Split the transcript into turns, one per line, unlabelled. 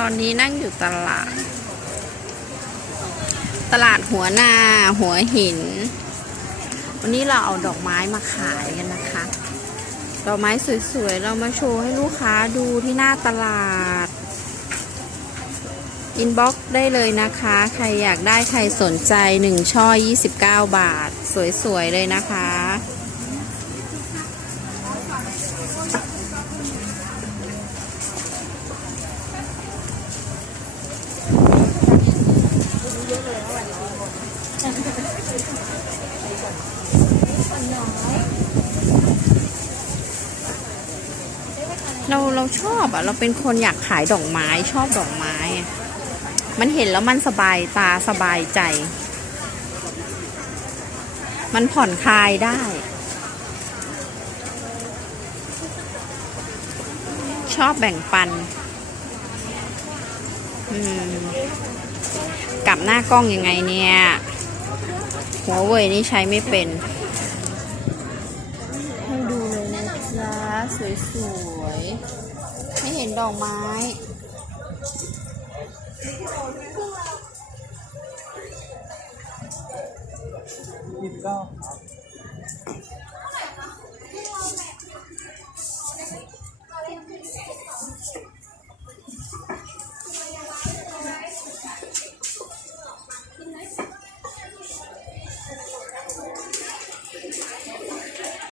ตอนนี้นั่งอยู่ตลาด ตลาดหัวนาหัวหิน วันนี้เราเอาดอกไม้มาขายกันนะคะ ดอกไม้สวยๆ เรามาโชว์ให้ลูกค้าดูที่หน้าตลาด อินบ็อกได้เลยนะคะ ใครอยากได้ใครสนใจ1ช่อ 29 บาท สวยๆ เลยนะคะ เราเราชอบอะเราเป็นคนอยากขายดอกไม้ชอบดอกไม้ มันเห็นแล้วมันสบายตาสบายใจ มันผ่อนคลายได้ ชอบแบ่งปัน อืมกลับหน้ากล้องยังไงเนี่ย หัวเว่ยนี่ใช้ไม่เป็น ให้ดูเลยนะจ๊ะสวยๆให้เห็นดอกไม้
ยี่สิบเก้า